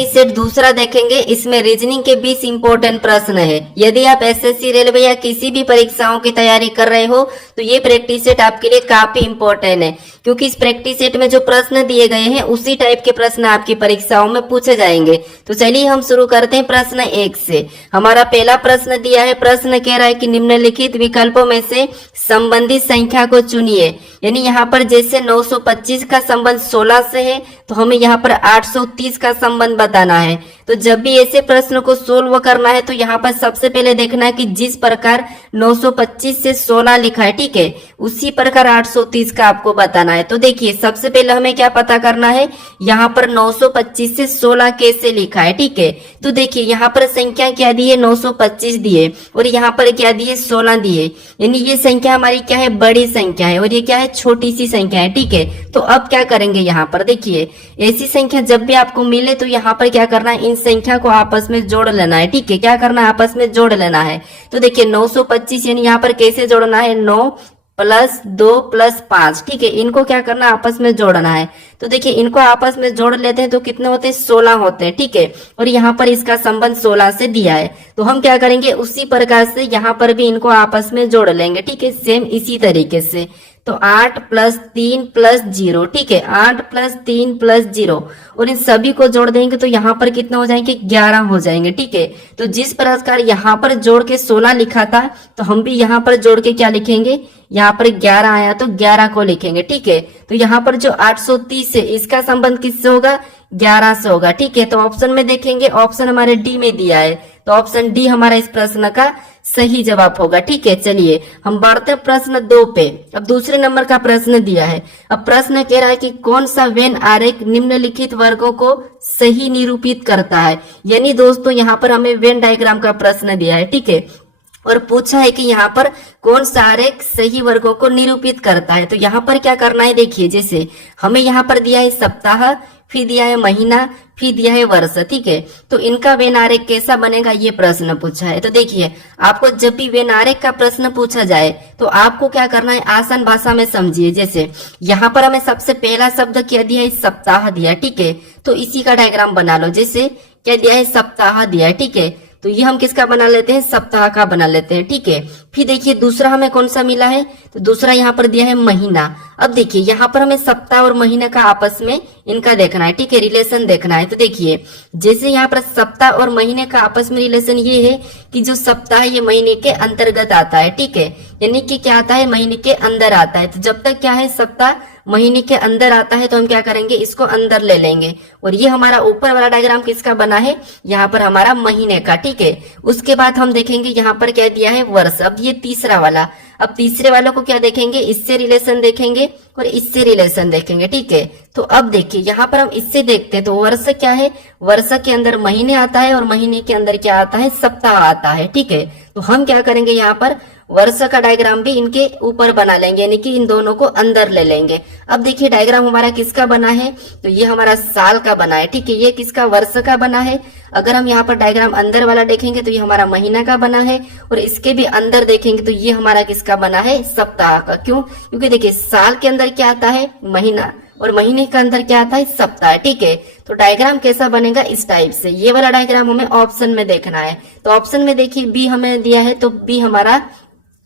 Practice set दूसरा देखेंगे। इसमें रीजनिंग के 20 इंपॉर्टेंट प्रश्न है। यदि आप एसएससी, रेलवे या किसी भी परीक्षाओं की तैयारी कर रहे हो तो ये प्रैक्टिस सेट आपके लिए काफी इंपॉर्टेंट है, क्योंकि इस प्रैक्टिस सेट में जो प्रश्न दिए गए हैं उसी टाइप के प्रश्न आपकी परीक्षाओं में पूछे जाएंगे। तो चलिए हम शुरू करते हैं प्रश्न 1 से। हमारा पहला प्रश्न दिया है, प्रश्न कह रहा है कि निम्नलिखित विकल्पों में से संबंधित संख्या को चुनिए। यानी यहाँ पर जैसे 925 का संबंध 16 से है तो हमें यहाँ पर 830 का संबंध बताना है। तो जब भी ऐसे प्रश्न को सोल्व करना है तो यहाँ पर सबसे पहले देखना है कि जिस प्रकार 925 से 16 लिखा है, ठीक है, उसी प्रकार 830 का आपको बताना है। तो देखिए सबसे पहले हमें क्या पता करना है, यहाँ पर 925 से 16 कैसे लिखा है, ठीक है। तो देखिए यहाँ पर संख्या क्या दी है, 925 दिए और यहाँ पर क्या दिए, 16 दिए। यानी ये संख्या हमारी क्या है, बड़ी संख्या है और ये क्या है, छोटी सी संख्या है, ठीक है। तो अब क्या करेंगे, यहाँ पर देखिए ऐसी संख्या जब भी आपको मिले तो यहाँ पर क्या करना है, इन संख्या को आपस में जोड़ लेना है, ठीक है। क्या करना है, आपस में जोड़ लेना है। तो देखिए 925 यानी यहाँ पर कैसे जोड़ना है, 9 + 2 + 5, ठीक है। इनको क्या करना है, आपस में जोड़ना है। तो देखिए इनको आपस में जोड़ लेते हैं तो कितने होते हैं, 16 होते हैं, ठीक है। और यहाँ पर इसका संबंध 16 से दिया है। तो हम क्या करेंगे, उसी प्रकार से यहाँ पर भी इनको आपस में जोड़ लेंगे, ठीक है, सेम इसी तरीके से। तो 8 + 3 + 0, ठीक है, 8 + 3 + 0 और इन सभी को जोड़ देंगे तो यहाँ पर कितना हो जाएंगे, 11 हो जाएंगे, ठीक है। तो जिस प्रकार यहाँ पर जोड़ के 16 लिखा था तो हम भी यहाँ पर जोड़ के क्या लिखेंगे, यहाँ पर 11 आया तो 11 को लिखेंगे, ठीक है। तो यहाँ पर जो 830 है इसका संबंध किससे होगा, 11 से होगा, ठीक है। तो ऑप्शन में देखेंगे, ऑप्शन हमारे डी में दिया है, तो ऑप्शन डी हमारा इस प्रश्न का सही जवाब होगा, ठीक है। चलिए हम बढ़ते हैं प्रश्न 2 पे। अब दूसरे नंबर का प्रश्न दिया है। अब प्रश्न कह रहा है कि कौन सा वेन आरेख निम्नलिखित वर्गों को सही निरूपित करता है। यानी दोस्तों यहाँ पर हमें वेन डायग्राम का प्रश्न दिया है, ठीक है, और पूछा है कि यहाँ पर कौन सा आरेख सही वर्गों को निरूपित करता है। तो यहाँ पर क्या करना है, देखिए जैसे हमें यहाँ पर दिया है सप्ताह, फिर दिया है महीना, फिर दिया है वर्ष, ठीक है। तो इनका वेन आरेख कैसा बनेगा, ये प्रश्न पूछा है। तो देखिए आपको जब भी वेन आरेख का प्रश्न पूछा जाए तो आपको क्या करना है, आसान भाषा में समझिए। जैसे यहाँ पर हमें सबसे पहला शब्द क्या दिया है, सप्ताह दिया, ठीक है। तो इसी का डायग्राम बना लो। जैसे क्या दिया है, सप्ताह दिया है, ठीक है। तो ये हम किसका बना लेते हैं, सप्ताह का बना लेते हैं, ठीक है। फिर देखिए दूसरा हमें कौन सा मिला है, तो दूसरा यहाँ पर दिया है महीना। अब देखिए यहाँ पर हमें सप्ताह और महीने का आपस में इनका देखना है, ठीक है, रिलेशन देखना है। तो देखिए जैसे यहाँ पर सप्ताह और महीने का आपस में रिलेशन ये है कि जो सप्ताह ये महीने के अंतर्गत आता है, ठीक है, यानी कि क्या आता है, महीने के अंदर आता है। तो जब तक क्या है, सप्ताह महीने के अंदर आता है तो हम क्या करेंगे, इसको अंदर ले लेंगे। और ये हमारा ऊपर वाला डायग्राम किसका बना है, यहाँ पर हमारा महीने का, ठीक है। उसके बाद हम देखेंगे यहाँ पर क्या दिया है, वर्ष। अब ये तीसरा वाला, अब तीसरे वालों को क्या देखेंगे, इससे रिलेशन देखेंगे और इससे रिलेशन देखेंगे, ठीक है। तो अब देखिए यहाँ पर हम इससे देखते हैं तो वर्ष क्या है, वर्ष के अंदर महीने आता है और महीने के अंदर क्या आता है, सप्ताह आता है, ठीक है। तो हम क्या करेंगे, यहाँ पर वर्ष का डायग्राम भी इनके ऊपर बना लेंगे, यानी कि इन दोनों को अंदर ले लेंगे। अब देखिए डायग्राम हमारा किसका बना है, तो ये हमारा साल का बना है, ठीक है। ये किसका, वर्ष का बना है। अगर हम यहाँ पर डायग्राम अंदर वाला देखेंगे तो ये हमारा महीना का बना है और इसके भी अंदर देखेंगे तो ये हमारा किसका बना है, सप्ताह का। क्यों, क्योंकि देखिए साल के अंदर क्या आता है, महीना, और महीने के अंदर क्या आता है, सप्ताह, ठीक है। तो डायग्राम कैसा बनेगा, इस टाइप से। ये वाला डायग्राम हमें ऑप्शन में देखना है। तो ऑप्शन में देखिए बी हमें दिया है तो बी हमारा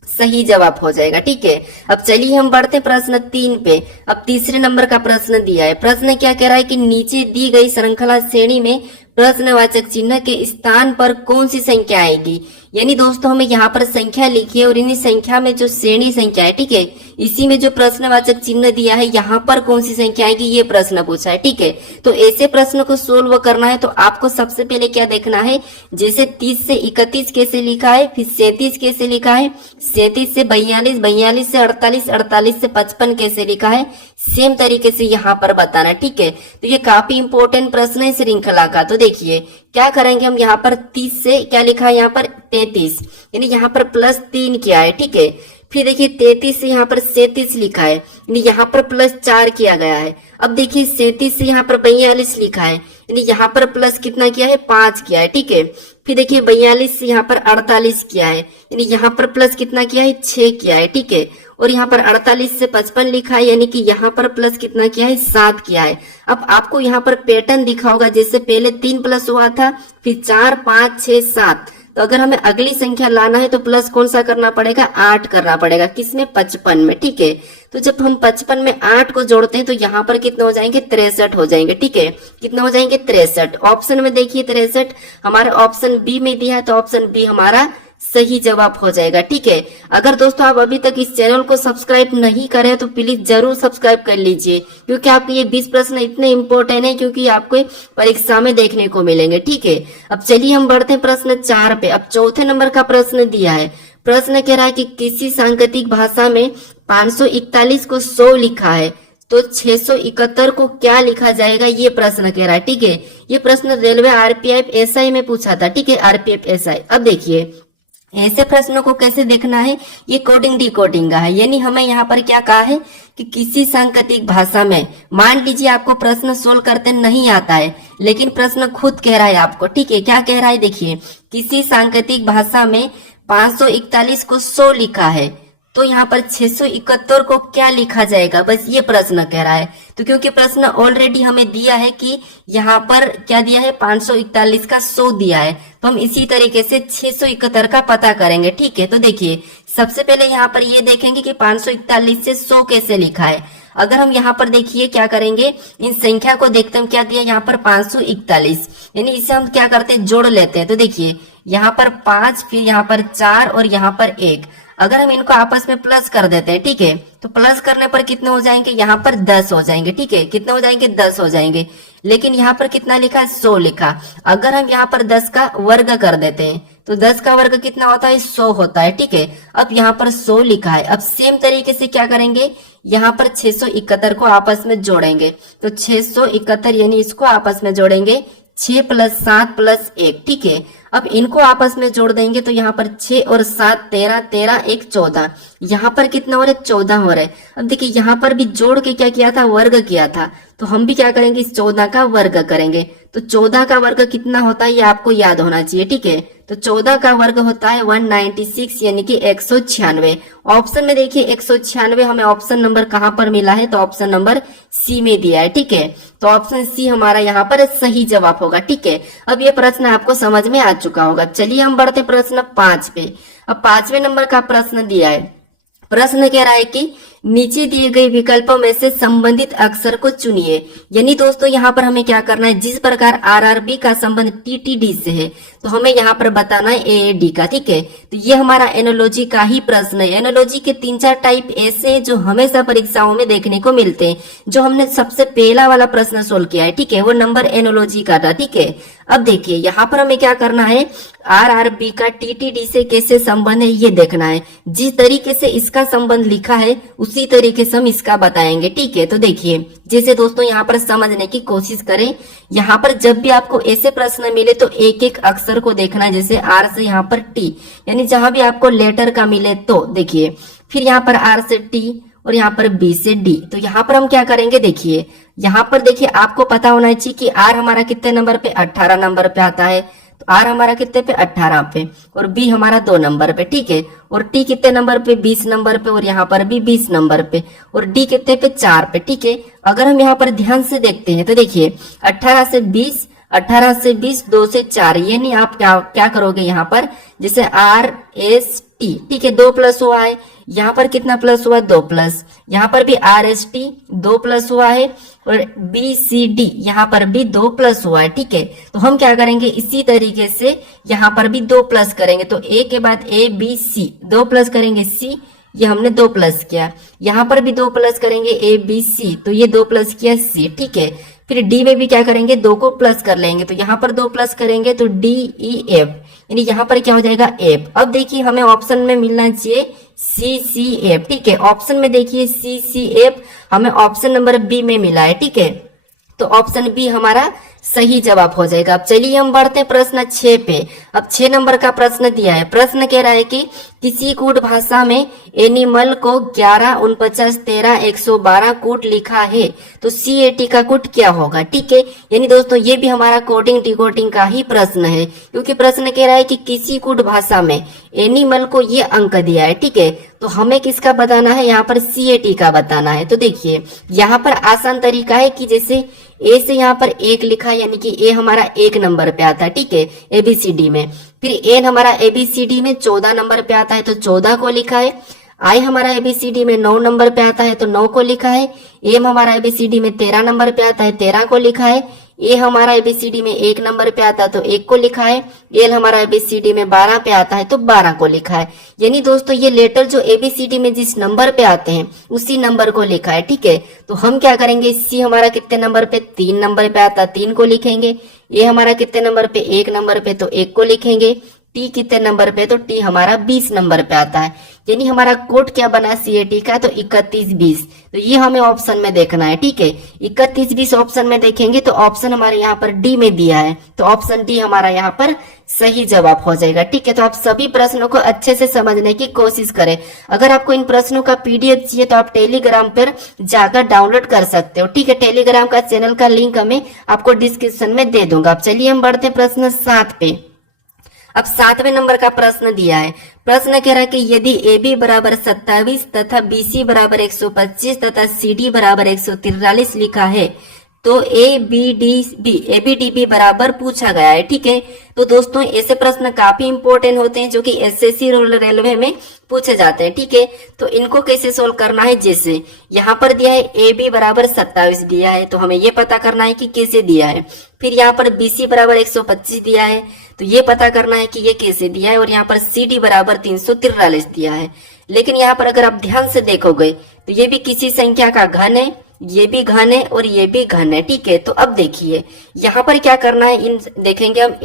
सही जवाब हो जाएगा, ठीक है। अब चलिए हम बढ़ते प्रश्न 3 पे। अब तीसरे नंबर का प्रश्न दिया है। प्रश्न क्या कह रहा है कि नीचे दी गई श्रृंखला श्रेणी में प्रश्नवाचक चिन्ह के स्थान पर कौन सी संख्या आएगी। यानी दोस्तों हमें यहाँ पर संख्या लिखी है और इन्हीं संख्या में जो श्रेणी संख्या है, ठीक है, इसी में जो प्रश्नवाचक चिन्ह दिया है यहाँ पर कौन सी संख्या आएगी, ये प्रश्न पूछा है, ठीक है। तो ऐसे प्रश्न को सोल्व करना है तो आपको सबसे पहले क्या देखना है, जैसे 30 से 31 कैसे लिखा है, फिर 37 कैसे लिखा है, 37 से 42, 42 से 48, 48 से 55 कैसे लिखा है, सेम तरीके से यहाँ पर बताना, ठीक है। तो ये काफी इंपॉर्टेंट प्रश्न है श्रृंखला का। तो देखिए क्या करेंगे हम, यहाँ पर 30 से क्या लिखा है, यहाँ पर 33, यानी यहाँ पर +3 किया है, ठीक है। फिर देखिए 33 से यहाँ पर 37 लिखा है, यानी यहाँ पर +4 किया गया है। अब देखिए 37 से यहाँ पर 42 लिखा है, यानी यहाँ पर प्लस कितना किया है, 5 किया है, ठीक है। फिर देखिए 42 से यहाँ पर 48 किया है, यानी यहाँ पर प्लस कितना किया है, 6 किया है, ठीक है। और यहाँ पर 48 से 55 लिखा है, यानी कि यहाँ पर प्लस कितना किया है, 7 किया है। अब आपको यहाँ पर पैटर्न दिखा होगा, जैसे पहले 3 प्लस हुआ था, फिर 4, 5, 6, 7। तो अगर हमें अगली संख्या लाना है तो प्लस कौन सा करना पड़ेगा, 8 करना पड़ेगा। किसमें, 55 में, ठीक है। तो जब हम 55 में 8 को जोड़ते हैं तो यहाँ पर कितने हो जाएंगे, 63 हो जाएंगे, ठीक है। कितना हो जाएंगे, 63। ऑप्शन में देखिए 63 हमारा ऑप्शन बी में दिया है, तो ऑप्शन बी हमारा सही जवाब हो जाएगा, ठीक है। अगर दोस्तों आप अभी तक इस चैनल को सब्सक्राइब नहीं करे तो प्लीज जरूर सब्सक्राइब कर लीजिए, क्योंकि आपके ये 20 प्रश्न इतने इंपॉर्टेंट है, क्योंकि आपको परीक्षा में देखने को मिलेंगे, ठीक है। अब चलिए हम बढ़ते हैं प्रश्न 4 पे। अब चौथे नंबर का प्रश्न दिया है। प्रश्न कह रहा है कि किसी सांकेतिक भाषा में 541 को 100 लिखा है, तो 671 को क्या लिखा जाएगा, ये प्रश्न कह रहा है, ठीक है। ये प्रश्न रेलवे आरपीएफ एसआई में पूछा था, ठीक है, आरपीएफ एसआई। अब देखिए ऐसे प्रश्नों को कैसे देखना है, ये कोडिंग डिकोडिंग का है। यानी हमें यहाँ पर क्या कहा है कि किसी सांकेतिक भाषा में, मान लीजिए आपको प्रश्न सोल्व करते नहीं आता है, लेकिन प्रश्न खुद कह रहा है आपको, ठीक है। क्या कह रहा है, देखिए किसी सांकेतिक भाषा में 541 को 100 लिखा है, तो यहाँ पर 671 को क्या लिखा जाएगा, बस ये प्रश्न कह रहा है। तो क्योंकि प्रश्न ऑलरेडी हमें दिया है कि यहाँ पर क्या दिया है, 541 का 100 दिया है, तो हम इसी तरीके से 671 का पता करेंगे, ठीक है। तो देखिए सबसे पहले यहाँ पर ये देखेंगे कि 541 से 100 कैसे लिखा है। अगर हम यहाँ पर देखिए क्या करेंगे, इन संख्या को देखते हैं, क्या दिया यहाँ पर 541, यानी इसे हम क्या करते हैं, जोड़ लेते हैं। तो देखिए यहाँ पर 5, फिर यहाँ पर 4 और यहाँ पर 1। अगर हम इनको आपस में प्लस कर देते हैं, ठीक है, तो प्लस करने पर कितने हो जाएंगे, यहाँ पर 10 हो जाएंगे, ठीक है। कितने हो जाएंगे, 10 हो जाएंगे। लेकिन यहाँ पर कितना लिखा है, 100 लिखा। अगर हम यहाँ पर 10 का वर्ग कर देते हैं तो 10 का वर्ग कितना होता है, 100 होता है, ठीक है। अब यहाँ पर 100 लिखा है। अब सेम तरीके से क्या करेंगे, यहाँ पर 671 को आपस में जोड़ेंगे। तो 671 यानी इसको आपस में जोड़ेंगे, 6 + 7 + 1, ठीक है। अब इनको आपस में जोड़ देंगे तो यहाँ पर 6 और 7 13, 13 1 14, यहाँ पर कितना हो रहा है, 14 हो रहा है। अब देखिए यहाँ पर भी जोड़ के क्या किया था, वर्ग किया था, तो हम भी क्या करेंगे, इस 14 का वर्ग करेंगे। तो 14 का वर्ग कितना होता है, ये आपको याद होना चाहिए, ठीक है। तो 14 का वर्ग होता है 196, यानी कि 196। ऑप्शन में देखिए 196 हमें ऑप्शन नंबर कहाँ पर मिला है, तो ऑप्शन नंबर सी में दिया है, ठीक है। तो ऑप्शन सी हमारा यहाँ पर सही जवाब होगा, ठीक है। अब ये प्रश्न आपको समझ में आ चुका होगा। चलिए हम बढ़ते प्रश्न 5 पे। अब 5वें नंबर का प्रश्न दिया है। प्रश्न कह रहा है कि नीचे दिए गए विकल्पों में से संबंधित अक्षर को चुनिए। यानी दोस्तों यहाँ पर हमें क्या करना है, जिस प्रकार आरआरबी का संबंध टीटीडी से है, तो हमें यहाँ पर बताना है एएडी का, ठीक है। तो ये हमारा एनोलॉजी का ही प्रश्न है। एनोलॉजी के 3-4 टाइप ऐसे हैं जो हमेशा परीक्षाओं में देखने को मिलते हैं। जो हमने सबसे पहला वाला प्रश्न सोल्व किया है, ठीक है, वो नंबर एनोलॉजी का था, ठीक है। अब देखिए यहाँ पर हमें क्या करना है, आरआरबी का टीटीडी से कैसे संबंध है ये देखना है। जिस तरीके से इसका संबंध लिखा है उसी तरीके से हम इसका बताएंगे, ठीक है। तो देखिए जैसे दोस्तों यहाँ पर समझने की कोशिश करें। यहाँ पर जब भी आपको ऐसे प्रश्न मिले तो एक एक अक्षर को देखना है, जैसे आर से यहाँ पर टी, यानी जहां भी आपको लेटर का मिले तो देखिए, फिर यहाँ पर आर से टी और यहाँ पर बी से डी। तो यहाँ पर हम क्या करेंगे, देखिए यहाँ पर देखिए आपको पता होना चाहिए कि आर हमारा कितने नंबर पे, 18 नंबर पे आता है। तो आर हमारा कितने पे, 18 पे, और बी हमारा 2 नंबर पे, ठीक है। और टी कितने नंबर पे, 20 नंबर पे, और यहाँ पर भी 20 नंबर पे, और डी कितने पे, 4 पे, ठीक है। अगर हम यहाँ पर ध्यान से देखते हैं तो देखिए 18 से 20, 18 से 20, 2 से 4, ये नहीं आप क्या करोगे यहाँ पर, जैसे आर एस टी, ठीक है, 2 प्लस हुआ है। यहाँ पर कितना प्लस हुआ, 2 प्लस। यहाँ पर भी आर एस टी 2 प्लस हुआ है, और बी सी डी यहाँ पर भी 2 प्लस हुआ है, ठीक है। तो हम क्या करेंगे, इसी तरीके से यहाँ पर भी 2 प्लस करेंगे। तो ए के बाद ए बी सी, 2 प्लस करेंगे सी, ये हमने 2 प्लस किया। यहाँ पर भी 2 प्लस करेंगे ए बी सी, तो ये 2 प्लस किया सी, ठीक है। फिर डी में भी क्या करेंगे, 2 को प्लस कर लेंगे, तो यहाँ पर 2 प्लस करेंगे तो डी ई एफ, यानी यहाँ पर क्या हो जाएगा, एफ। अब देखिए हमें ऑप्शन में मिलना चाहिए सी सी एफ, ठीक है। ऑप्शन में देखिए सी सी एफ हमें ऑप्शन नंबर बी में मिला है, ठीक है। तो ऑप्शन बी हमारा सही जवाब हो जाएगा। अब चलिए हम बढ़ते हैं प्रश्न 6 पे। अब 6 नंबर का प्रश्न दिया है। प्रश्न कह रहा है कि किसी कूट भाषा में एनिमल को 11, 49, 13, 112 कूट लिखा है तो CAT का कूट क्या होगा। ठीक है, यानी दोस्तों ये भी हमारा कोडिंग डिकोडिंग का ही प्रश्न है, क्योंकि प्रश्न कह रहा है कि किसी कूट भाषा में एनिमल को ये अंक दिया है। ठीक है, तो हमें किसका बताना है, यहाँ पर CAT का बताना है। तो देखिए यहाँ पर आसान तरीका है कि जैसे ए से यहाँ पर 1 लिखा है, यानी कि ए हमारा 1 नंबर पे आता है। ठीक है, ABCD में। फिर एन हमारा ABCD में 14 नंबर पे आता है तो 14 को लिखा है। आई हमारा ABCD में 9 नंबर पे आता है तो 9 को लिखा है। एम हमारा ABCD में 13 नंबर पे आता है, 13 को लिखा है। ए हमारा ABCD में 1 नंबर पे आता है तो 1 को लिखा है। एल हमारा ABCD में 12 पे आता है तो 12 को लिखा है। यानी दोस्तों ये लेटर जो ABCD में जिस नंबर पे आते हैं उसी नंबर को लिखा है। ठीक है, तो हम क्या करेंगे, सी हमारा कितने नंबर पे, 3 नंबर पे आता है, 3 को लिखेंगे। ए हमारा कितने नंबर पे, 1 नंबर पे तो 1 को लिखेंगे। टी कितने नंबर पे, तो टी हमारा 20 नंबर पे आता है। यानी हमारा कोड क्या बना CAT का, तो 31-20। तो ये हमें ऑप्शन में देखना है। ठीक है, 31-20 ऑप्शन में देखेंगे तो ऑप्शन हमारे यहाँ पर डी में दिया है, तो ऑप्शन डी हमारा यहाँ पर सही जवाब हो जाएगा। ठीक है, तो आप सभी प्रश्नों को अच्छे से समझने की कोशिश करें। अगर आपको इन प्रश्नों का PDF चाहिए तो आप टेलीग्राम पर जाकर डाउनलोड कर सकते हो। ठीक है, टेलीग्राम का चैनल का लिंक मैं आपको डिस्क्रिप्शन में दे दूंगा। अब चलिए हम बढ़ते प्रश्न 7 पे। अब 7वें नंबर का प्रश्न दिया है। प्रश्न कह रहा है कि यदि AB बराबर 27 तथा BC बराबर 125 तथा CD बराबर 143 लिखा है तो ABDB बराबर पूछा गया है। ठीक है, तो दोस्तों ऐसे प्रश्न काफी इंपॉर्टेंट होते हैं जो कि SSC रेलवे में पूछे जाते हैं। ठीक है, तो इनको कैसे सोल्व करना है, जैसे यहाँ पर दिया है AB बराबर 27 दिया है तो हमें ये पता करना है कि कैसे दिया है। फिर यहाँ पर BC बराबर 125 दिया है तो ये पता करना है कि ये कैसे दिया है। और यहाँ पर CD बराबर 343 दिया है। लेकिन यहाँ पर अगर आप ध्यान से देखोगे तो ये भी किसी संख्या का घन है, ये भी घन है और ये भी घन है। ठीक है, तो अब देखिए यहाँ पर क्या करना है, इन देखेंगे हम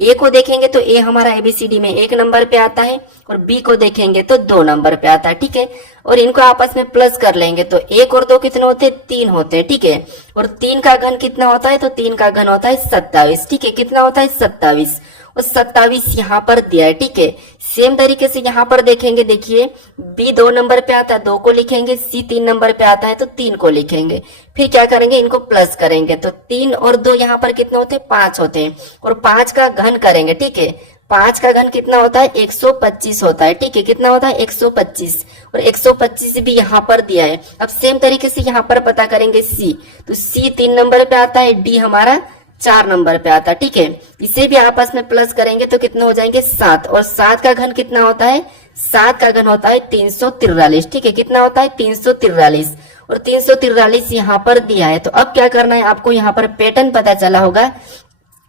ए को देखेंगे तो ए हमारा ABCD में 1 नंबर पे आता है और बी को देखेंगे तो 2 नंबर पे आता है। ठीक है, और इनको आपस में प्लस कर लेंगे तो 1 और 2 कितने होते हैं, 3 होते हैं। ठीक है, और 3 का घन कितना होता है, तो 3 का घन होता है 27। ठीक है, कितना होता है 27, और 27 यहाँ पर दिया है। ठीक है, सेम तरीके से यहाँ पर देखेंगे, देखिए बी 2 नंबर पे आता है 2 को लिखेंगे, सी 3 नंबर पे आता है तो 3 को लिखेंगे। फिर क्या करेंगे, इनको प्लस करेंगे तो 3 और 2 यहाँ पर कितने होते हैं, 5 होते हैं, और 5 का घन करेंगे। ठीक है, 5 का घन कितना होता है, 125 होता है। ठीक है, कितना होता है 125, और 125 भी यहाँ पर दिया है। अब सेम तरीके से यहाँ पर पता करेंगे सी, तो सी 3 नंबर पे आता है, डी हमारा 4 नंबर पे आता है। ठीक है, इसे भी आपस में प्लस करेंगे तो कितने हो जाएंगे 7, और 7 का घन कितना होता है, 7 का घन होता है 343। ठीक है, कितना होता है 343, और 343 यहाँ पर दिया है। तो अब क्या करना है, आपको यहाँ पर पैटर्न पता चला होगा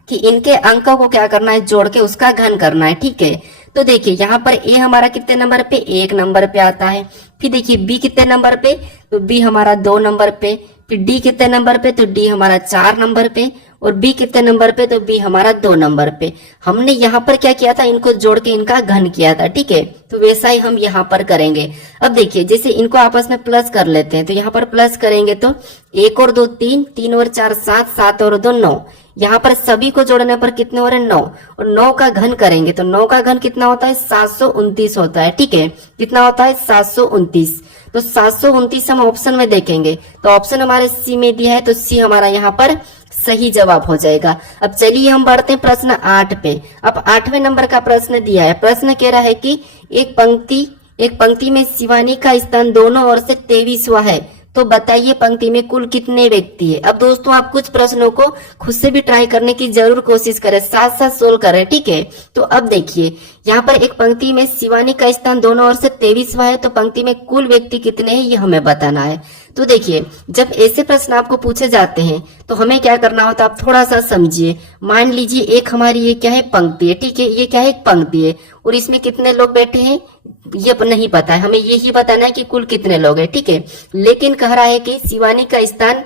कि इनके अंकों को क्या करना है, जोड़ के उसका घन करना है। ठीक है, तो देखिए यहाँ पर ए हमारा कितने नंबर पे, 1 नंबर पे आता है। फिर देखिए बी कितने नंबर पे, तो बी हमारा 2 नंबर पे। फिर डी कितने नंबर पे, तो डी हमारा 4 नंबर पे। और बी कितने नंबर पे, तो बी हमारा 2 नंबर पे। हमने यहाँ पर क्या किया था, इनको जोड़ के इनका घन किया था। ठीक है, तो वैसा ही हम यहाँ पर करेंगे। अब देखिए जैसे इनको आपस में प्लस कर लेते हैं तो यहाँ पर प्लस करेंगे तो 1 और 2 3, 3 और 4 7, 7 और 2 9। यहाँ पर सभी को जोड़ने पर कितने हो रहे हैं 9, और 9 का घन करेंगे तो 9 का घन कितना होता है 729 होता है। ठीक है, कितना होता है 729, तो 729 हम ऑप्शन में देखेंगे तो ऑप्शन हमारे सी में दिया है, तो सी हमारा यहाँ पर सही जवाब हो जाएगा। अब चलिए हम बढ़ते हैं प्रश्न 8 पे। अब 8वें नंबर का प्रश्न दिया है। प्रश्न कह रहा है कि एक पंक्ति में शिवानी का स्थान दोनों ओर से 23वां है तो बताइए पंक्ति में कुल कितने व्यक्ति है। अब दोस्तों आप कुछ प्रश्नों को खुद से भी ट्राई करने की जरूर कोशिश करें, साथ साथ सोल्व करें। ठीक है, तो अब देखिए यहाँ पर एक पंक्ति में शिवानी का स्थान दोनों ओर से 23वां है तो पंक्ति में कुल व्यक्ति कितने हैं ये हमें बताना है। तो देखिए जब ऐसे प्रश्न आपको पूछे जाते हैं तो हमें क्या करना होता है, आप थोड़ा सा समझिए। मान लीजिए एक हमारी ये क्या है, पंक्ति है। ठीक है, ये क्या है, एक पंक्ति है और इसमें कितने लोग बैठे हैं ये नहीं पता है, हमें यही बताना है कि कुल कितने लोग हैं। ठीक है, लेकिन कह रहा है कि शिवानी का स्थान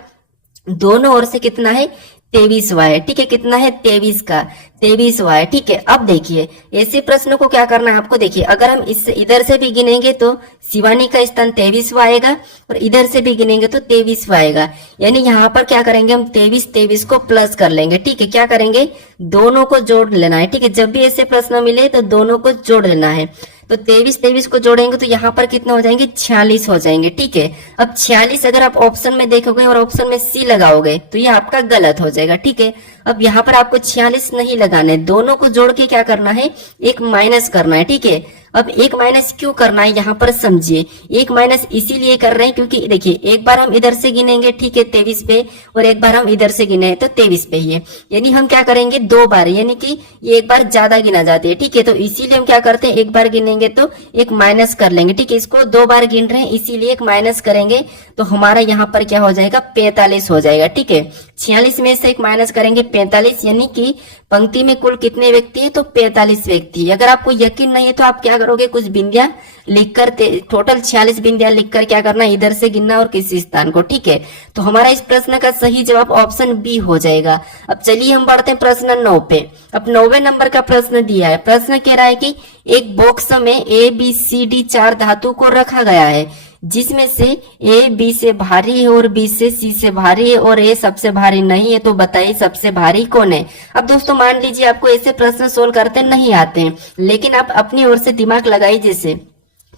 दोनों ओर से कितना है 23वां है, ठीक है। कितना है? 23 का 23वां है, ठीक है। अब देखिए ऐसे प्रश्न को क्या करना है आपको। देखिए अगर हम इस इधर से भी गिनेंगे तो शिवानी का स्थान 23वां आएगा और इधर से भी गिनेंगे तो 23वां आएगा। यानी यहाँ पर क्या करेंगे हम 23 को प्लस कर लेंगे, ठीक है। क्या करेंगे? दोनों को जोड़ लेना है, ठीक है। जब भी ऐसे प्रश्न मिले तो दोनों को जोड़ लेना है। तो 23 को जोड़ेंगे तो यहाँ पर कितना हो जाएंगे? 46 हो जाएंगे, ठीक है। अब 46 अगर आप ऑप्शन में देखोगे और ऑप्शन में सी लगाओगे तो ये आपका गलत हो जाएगा, ठीक है। अब यहाँ पर आपको 46 नहीं लगाना है, दोनों को जोड़ के क्या करना है? एक माइनस करना है, ठीक है। अब एक माइनस क्यों करना है यहाँ पर समझिए। एक माइनस इसीलिए कर रहे हैं क्योंकि देखिए एक बार हम इधर से गिनेंगे, ठीक है, 23 पे, और एक बार हम इधर से गिने तो 23 पे ही है। यानी हम क्या करेंगे? 2 बार, यानी कि ये एक बार ज्यादा गिना जाती है, ठीक है। तो इसीलिए हम क्या करते हैं? एक बार गिनेंगे तो एक माइनस कर लेंगे, ठीक है। इसको 2 बार गिन रहे हैं इसीलिए एक माइनस करेंगे तो हमारा यहाँ पर क्या हो जाएगा? 45 हो जाएगा, ठीक है। 46 में से एक माइनस करेंगे 45, यानी कि पंक्ति में कुल कितने व्यक्ति है? तो 45 व्यक्ति है। अगर आपको यकीन नहीं है तो आप क्या करोगे? कुछ बिंदियां लिखकर टोटल 46 बिंदियां लिखकर क्या करना? इधर से गिनना और किसी स्थान को, ठीक है। तो हमारा इस प्रश्न का सही जवाब ऑप्शन बी हो जाएगा। अब चलिए हम बढ़ते हैं प्रश्न 9 पे। अब 9वें नंबर का प्रश्न दिया है। प्रश्न कह रहा है कि एक बॉक्स में ए बी सी डी 4 धातु को रखा गया है जिसमें से ए बी से भारी है और बी से सी से भारी है और ए सबसे भारी नहीं है, तो बताइए सबसे भारी कौन है। अब दोस्तों मान लीजिए आपको ऐसे प्रश्न सोल्व करते नहीं आते हैं, लेकिन आप अपनी ओर से दिमाग लगाइए। जैसे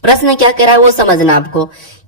प्रश्न क्या कह रहा है वो समझना आपको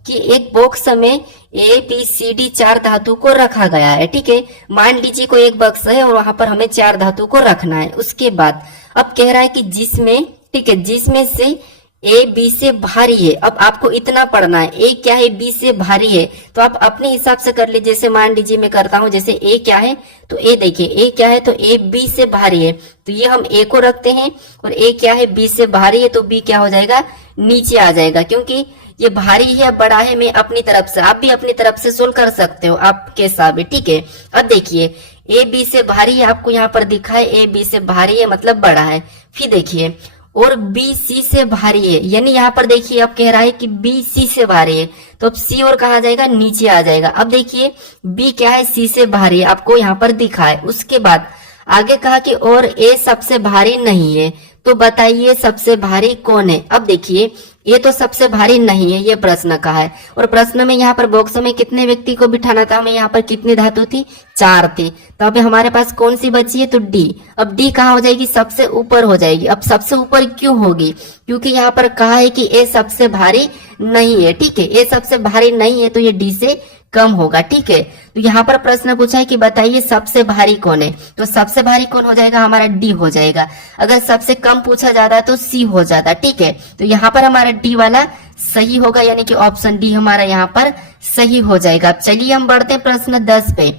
कि एक बॉक्स में ए बी सी डी 4 धातु को रखा गया है, ठीक है। मान लीजिए कोई एक बक्स है और वहां पर हमें 4 धातु को रखना है। उसके बाद अब कह रहा है कि जिसमें, ठीक है, जिसमें से ए बी से भारी है। अब आपको इतना पढ़ना है, ए क्या है? बी से भारी है। तो आप अपने हिसाब से कर लीजिए। जैसे मान लीजिए मैं करता हूं, जैसे ए क्या है तो ए देखिए ए क्या है तो ए बी से भारी है, तो ये हम ए को रखते हैं। और ए क्या है? बी से भारी है, तो बी क्या हो जाएगा? नीचे आ जाएगा, क्योंकि ये भारी है बड़ा है। मैं अपनी तरफ से, आप भी अपनी तरफ से सोल्व कर सकते हो आपके हिसाब है, ठीक है। अब देखिए ए बी से भारी है, आपको यहाँ पर दिखा है ए बी से भारी है मतलब बड़ा है। फिर देखिए और बी सी से भारी है, यानी यहाँ पर देखिए अब कह रहा है कि बी सी से भारी है, तो अब सी और कहा जाएगा? नीचे आ जाएगा। अब देखिए बी क्या है? सी से भारी है, आपको यहाँ पर दिखा है। उसके बाद आगे कहा कि और ए सबसे भारी नहीं है, तो बताइए सबसे भारी कौन है। अब देखिए ये तो सबसे भारी नहीं है, ये प्रश्न का है। और प्रश्न में यहाँ पर बॉक्स में कितने व्यक्ति को बिठाना था? हमें यहाँ पर कितनी धातु थी? 4 थी। तो अब हमारे पास कौन सी बची है? तो डी। अब डी कहाँ हो जाएगी? सबसे ऊपर हो जाएगी। अब सबसे ऊपर क्यों होगी? क्योंकि यहाँ पर कहा है कि ए सबसे भारी नहीं है, ठीक है। ए सबसे भारी नहीं है तो ये डी से कम होगा, ठीक है। तो यहाँ पर प्रश्न पूछा है कि बताइए सबसे भारी कौन है, तो सबसे भारी कौन हो जाएगा? हमारा डी हो जाएगा। अगर सबसे कम पूछा जाता है तो सी हो जाता, ठीक है। तो यहाँ पर हमारा डी वाला सही होगा, यानी कि ऑप्शन डी हमारा यहाँ पर सही हो जाएगा। अब चलिए हम बढ़ते हैं प्रश्न 10 पे।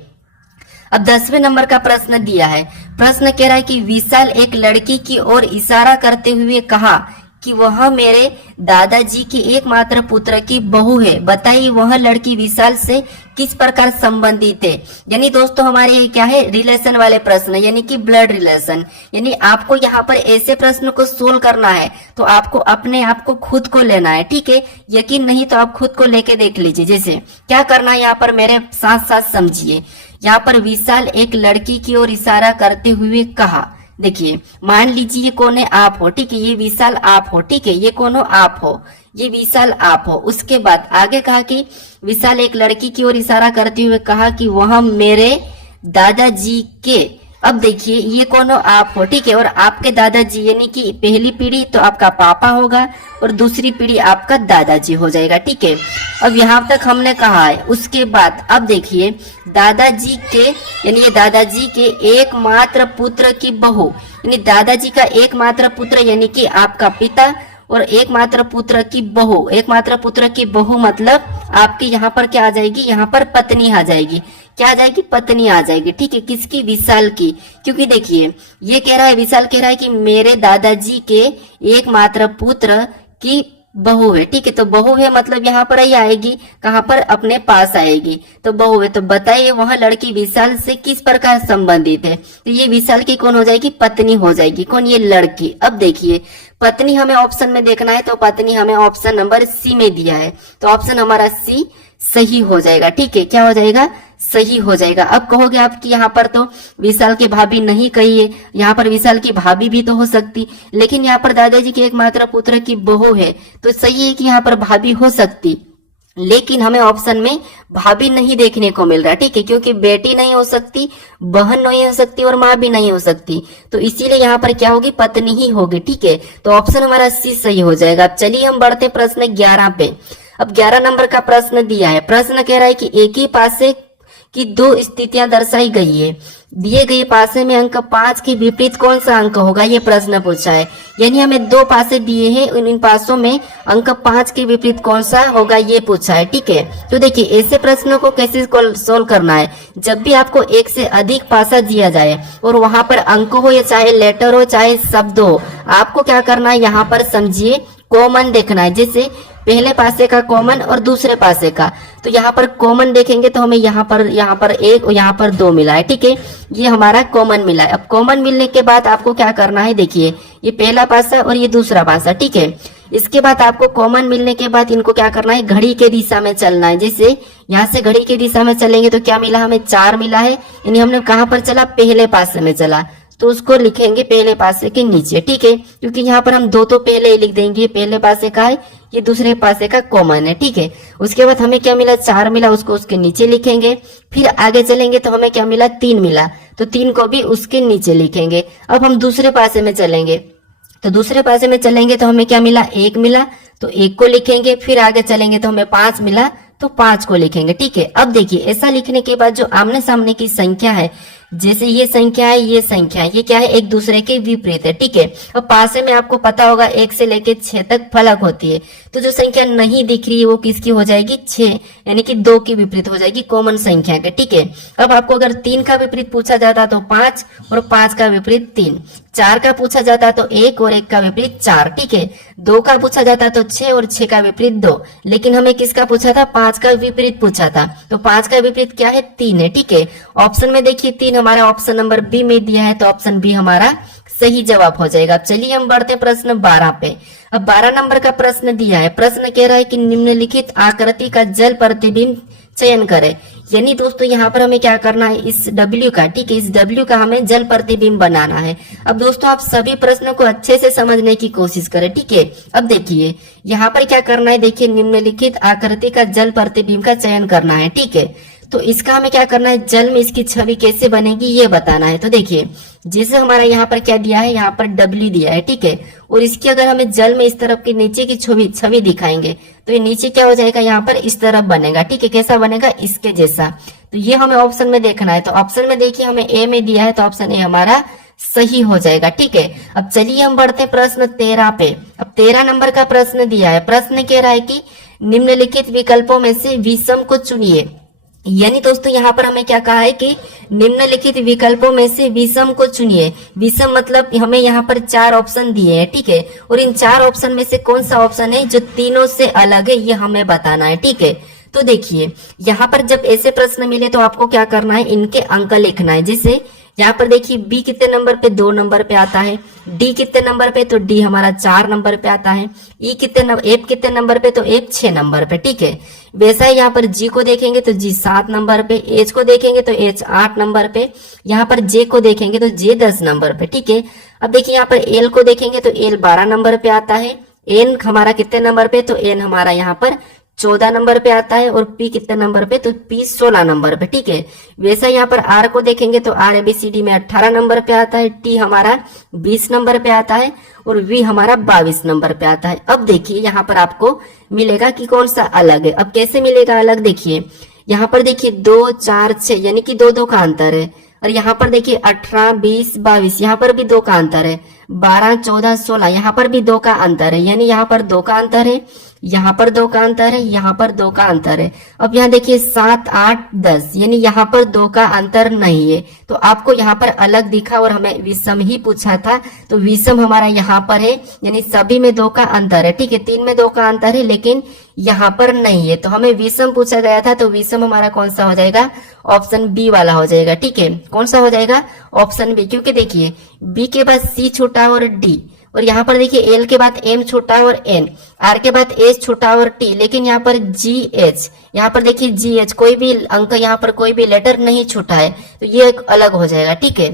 अब 10वें नंबर का प्रश्न दिया है। प्रश्न कह रहा है कि विशाल एक लड़की की ओर इशारा करते हुए कहा कि वह मेरे दादाजी के एकमात्र पुत्र की बहू है, बताइए वह लड़की विशाल से किस प्रकार संबंधित है। यानी दोस्तों हमारे ये क्या है? रिलेशन वाले प्रश्न, यानी कि ब्लड रिलेशन। यानी आपको यहाँ पर ऐसे प्रश्न को सोल्व करना है तो आपको अपने आप को खुद को लेना है, ठीक है। यकीन नहीं तो आप खुद को लेके देख लीजिए। जैसे क्या करना है यहाँ पर मेरे साथ साथ समझिए। यहाँ पर विशाल एक लड़की की ओर इशारा करते हुए कहा, देखिए मान लीजिए ये कौन है? आप हो, ठीक है। ये विशाल आप हो, ठीक है। ये कौन हो? आप हो। ये विशाल आप हो। उसके बाद आगे कहा कि विशाल एक लड़की की ओर इशारा करते हुए कहा कि वह मेरे दादाजी के, अब देखिए ये कौन हो? आप हो, ठीक है। और आपके दादाजी यानी कि पहली पीढ़ी तो आपका पापा होगा और दूसरी पीढ़ी आपका दादाजी हो जाएगा, ठीक है। अब यहाँ तक हमने कहा है। उसके बाद अब देखिए दादाजी के, यानी ये दादाजी के एकमात्र पुत्र की बहू, यानी दादाजी का एकमात्र पुत्र यानी कि आपका पिता, और एकमात्र पुत्र की बहू। एकमात्र पुत्र की बहू मतलब आपकी यहाँ पर क्या आ जाएगी? यहाँ पर पत्नी आ जाएगी। क्या आ जाएगी? पत्नी आ जाएगी, ठीक है। किसकी? विशाल की। क्योंकि देखिए ये कह रहा है, विशाल कह रहा है कि मेरे दादाजी के एकमात्र पुत्र की बहू है, ठीक है। तो बहू है मतलब यहाँ पर ही आएगी, कहाँ पर? अपने पास आएगी। तो बहू है, तो बताइए वह लड़की विशाल से किस प्रकार संबंधित है। तो ये विशाल की कौन हो जाएगी? पत्नी हो जाएगी। कौन? ये लड़की। अब देखिए पत्नी हमें ऑप्शन में देखना है, तो पत्नी हमें ऑप्शन नंबर सी में दिया है, तो ऑप्शन हमारा सी सही हो जाएगा, ठीक है। क्या हो जाएगा? सही हो जाएगा। अब कहोगे आप कि यहाँ पर तो विशाल की भाभी नहीं कही है, यहाँ पर विशाल की भाभी भी तो हो सकती, लेकिन यहाँ पर दादाजी के एकमात्र पुत्र की बहू है, तो सही है कि यहाँ पर भाभी हो सकती, लेकिन हमें ऑप्शन में भाभी नहीं देखने को मिल रहा, ठीक है, क्योंकि बेटी नहीं हो सकती, बहन नहीं हो सकती और माँ भी नहीं हो सकती, तो इसीलिए यहाँ पर क्या होगी, पत्नी ही होगी, ठीक है। तो ऑप्शन हमारा सी सही हो जाएगा। अब चलिए हम बढ़ते प्रश्न 11 पे। अब 11 नंबर का प्रश्न दिया है, प्रश्न कह रहा है कि एक ही पासे की दो स्थितियां दर्शाई गई है, दिए गए पासे में अंक 5 के विपरीत कौन सा अंक होगा, ये प्रश्न पूछा है। यानी हमें दो पासे दिए हैं, इन पासों में अंक 5 के विपरीत कौन सा होगा ये पूछा है, ठीक है। तो देखिए ऐसे प्रश्नों को कैसे सोल्व करना है, जब भी आपको एक से अधिक पासा दिया जाए और वहां पर अंक हो या चाहे लेटर हो चाहे शब्द हो, आपको क्या करना है, यहाँ पर समझिए कॉमन देखना है, जैसे पहले पासे का कॉमन और दूसरे पासे का, तो यहाँ पर कॉमन देखेंगे तो हमें यहाँ पर एक और यहाँ पर दो मिला है, ठीक है, ये हमारा कॉमन मिला है। अब कॉमन मिलने के बाद आपको क्या करना है, देखिए ये पहला पासा और ये दूसरा पासा, ठीक है। इसके बाद आपको कॉमन मिलने के बाद इनको क्या करना है, घड़ी के दिशा में चलना है, जैसे यहाँ से घड़ी के दिशा में चलेंगे तो क्या मिला, हमें 4 मिला है, यानी हमने कहाँ पर चला, पहले पासे में चला, तो उसको लिखेंगे पहले पासे के नीचे, ठीक है, क्योंकि यहाँ पर हम दो तो पहले ही लिख देंगे, पहले पासे का है, ये दूसरे पासे का कॉमन है, ठीक है। उसके बाद हमें क्या मिला, 4 मिला, उसको उसके नीचे लिखेंगे। फिर आगे चलेंगे तो हमें क्या मिला, 3 मिला, तो 3 को भी उसके नीचे लिखेंगे। अब हम दूसरे पासे में चलेंगे, तो दूसरे पासे में चलेंगे तो हमें क्या मिला, 1 मिला, तो 1 को लिखेंगे। फिर आगे चलेंगे तो हमें 5 मिला, तो 5 को लिखेंगे, ठीक है। अब देखिए ऐसा लिखने के बाद जो आमने सामने की संख्या है, जैसे ये संख्या है, ये संख्या है, ये क्या है, एक दूसरे के विपरीत है, ठीक है। अब पासे में आपको पता होगा 1 से लेके 6 तक फलक होती है, तो जो संख्या नहीं दिख रही है वो किसकी हो जाएगी, 6, यानी कि 2 की विपरीत हो जाएगी, कॉमन संख्या के, ठीक है। अब आपको अगर 3 का विपरीत पूछा जाता तो 5 और 5 का विपरीत 3, 4 का पूछा जाता तो 1 और 1 का विपरीत 4, ठीक है। 2 का पूछा जाता तो 6 और 6 का विपरीत 2, लेकिन हमें किसका पूछा था, 5 का विपरीत पूछा था, तो 5 का विपरीत क्या है, 3 है, ठीक है। ऑप्शन में देखिए 3 हमारा ऑप्शन नंबर बी में दिया है, तो ऑप्शन बी हमारा सही जवाब हो जाएगा। चलिए हम बढ़ते प्रश्न 12 पे। अब 12 नंबर का प्रश्न दिया है, प्रश्न कह रहा है कि निम्नलिखित आकृति का जल प्रतिबिंब चयन करें, यानी दोस्तों यहाँ पर हमें क्या करना है, इस W का, ठीक है, इस W का हमें जल प्रतिबिंब बनाना है। अब दोस्तों आप सभी प्रश्नों को अच्छे से समझने की कोशिश करें, ठीक है। अब देखिए यहाँ पर क्या करना है, देखिए निम्नलिखित आकृति का जल प्रतिबिंब का चयन करना है, ठीक है। तो इसका हमें क्या करना है, जल में इसकी छवि कैसे बनेगी ये बताना है। तो देखिए जैसे हमारा यहाँ पर क्या दिया है, यहाँ पर W दिया है, ठीक है, और इसकी अगर हमें जल में इस तरफ की नीचे की छवि दिखाएंगे तो ये नीचे क्या हो जाएगा, यहाँ पर इस तरफ बनेगा, ठीक है, कैसा बनेगा, इसके जैसा। तो ये हमें ऑप्शन में देखना है, तो ऑप्शन में देखिए हमें ए में दिया है, तो ऑप्शन ए हमारा सही हो जाएगा, ठीक है। अब चलिए हम बढ़ते प्रश्न 13 पे। अब 13 नंबर का प्रश्न दिया है, प्रश्न कह रहा है कि निम्नलिखित विकल्पों में से विषम को चुनिए, यानी दोस्तों यहाँ पर हमें क्या कहा है कि निम्नलिखित विकल्पों में से विषम को चुनिए। विषम मतलब हमें यहाँ पर 4 ऑप्शन दिए हैं, ठीक है, और इन 4 ऑप्शन में से कौन सा ऑप्शन है जो तीनों से अलग है ये हमें बताना है, ठीक है। तो देखिए यहाँ पर जब ऐसे प्रश्न मिले तो आपको क्या करना है, इनके अंक लिखना है। जैसे यहाँ पर देखिए बी कितने नंबर पे, 2 नंबर पे आता है, डी कितने नंबर पे, तो डी हमारा 4 नंबर पे आता है, एफ कितने नंबर पे, तो एफ 6 नंबर पे, ठीक है। वैसा ही यहाँ पर जी को देखेंगे तो जी 7 नंबर पे, एच को देखेंगे तो एच 8 नंबर पे, यहाँ पर जे को देखेंगे तो जे 10 नंबर पे, ठीक है। अब देखिए यहाँ पर एल को देखेंगे तो एल 12 नंबर पे आता है, एन हमारा कितने नंबर पे, तो एन हमारा यहाँ पर 14 नंबर पे आता है, और पी कितने नंबर पे, तो पी 16 नंबर पे, ठीक है। वैसा यहाँ पर आर को देखेंगे तो आर एबीसीडी में 18 नंबर पे आता है, टी हमारा 20 नंबर पे आता है, और वी हमारा 22 नंबर पे आता है। अब देखिए यहाँ पर आपको मिलेगा कि कौन सा अलग है। अब कैसे मिलेगा अलग, देखिए यहाँ पर देखिए 2 4 6 यानी कि 2 का अंतर है, और यहाँ पर देखिए 18 20 22 यहाँ पर भी 2 का अंतर है, 12 14 16 यहाँ पर भी 2 का अंतर है, यानी यहाँ पर 2 का अंतर है, यहाँ पर 2 का अंतर है, यहाँ पर 2 का अंतर है। अब यहाँ देखिए 7 8 10 यानी यहाँ पर 2 का अंतर नहीं है, तो आपको यहाँ पर अलग दिखा और हमें विषम ही पूछा था, तो विषम हमारा यहाँ पर है, यानी सभी में 2 का अंतर है, ठीक है। 3 में 2 का अंतर है लेकिन यहाँ पर नहीं है, तो हमें विषम पूछा गया था, तो विषम हमारा कौन सा हो जाएगा, ऑप्शन बी वाला हो जाएगा, ठीक है। कौन सा हो जाएगा, ऑप्शन बी, क्योंकि देखिए बी के बाद सी छोटा और डी, और यहाँ पर देखिए एल के बाद एम छोटा और एन, आर के बाद एच छोटा और टी, लेकिन यहाँ पर जी एच, यहाँ पर देखिए जी एच कोई भी अंक, यहाँ पर कोई भी लेटर नहीं छोटा है, तो ये एक अलग हो जाएगा। ठीक है,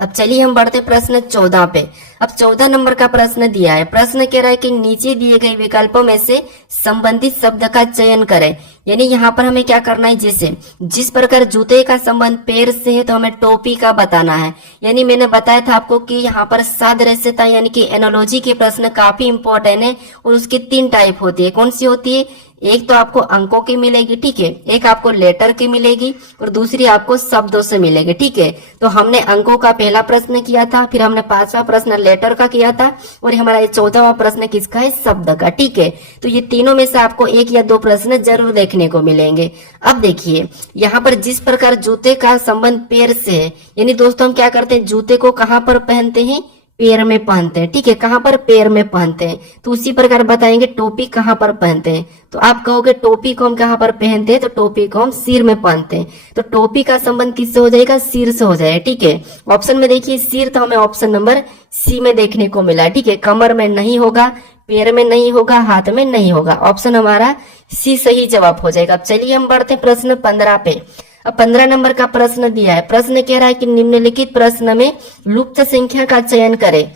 अब चलिए हम बढ़ते प्रश्न 14 पे। अब 14 नंबर का प्रश्न दिया है। प्रश्न कह रहा है कि नीचे दिए गए विकल्पों में से संबंधित शब्द का चयन करें। यानी यहाँ पर हमें क्या करना है, जैसे जिस प्रकार जूते का संबंध पैर से है तो हमें टोपी का बताना है। यानी मैंने बताया था आपको कि यहाँ पर सादृश्यता यानी कि एनोलॉजी के प्रश्न काफी इंपॉर्टेंट है और उसकी 3 टाइप होती है। कौन सी होती है? एक तो आपको अंकों की मिलेगी, ठीक है, एक आपको लेटर की मिलेगी और दूसरी आपको शब्दों से मिलेगी। ठीक है, तो हमने अंकों का पहला प्रश्न किया था, फिर हमने 5वां प्रश्न लेटर का किया था और हमारा ये 14वां प्रश्न किसका है? शब्द का। ठीक है, तो ये तीनों में से आपको 1 या 2 प्रश्न जरूर देखने को मिलेंगे। अब देखिए यहाँ पर जिस प्रकार जूते का संबंध पैर से है, यानी दोस्तों हम क्या करते हैं, जूते को कहाँ पर पहनते हैं? पैर में पहनते हैं। ठीक है, कहां पर? पैर में पहनते हैं। तो उसी प्रकार बताएंगे टोपी कहां पर पहनते हैं। तो आप कहोगे टोपी को हम कहां पर पहनते हैं? तो टोपी को हम सिर में पहनते हैं। तो टोपी का संबंध किससे हो जाएगा? सिर से हो जाएगा। ठीक है, ऑप्शन में देखिए सिर, तो हमें ऑप्शन नंबर सी में देखने को मिला। ठीक है, कमर में नहीं होगा, पैर में नहीं होगा, हाथ में नहीं होगा। ऑप्शन हमारा सी सही जवाब हो जाएगा। अब चलिए हम बढ़ते हैं प्रश्न 15 पे। अब 15 नंबर का प्रश्न दिया है। प्रश्न कह रहा है कि निम्नलिखित प्रश्न में लुप्त संख्या का चयन करें।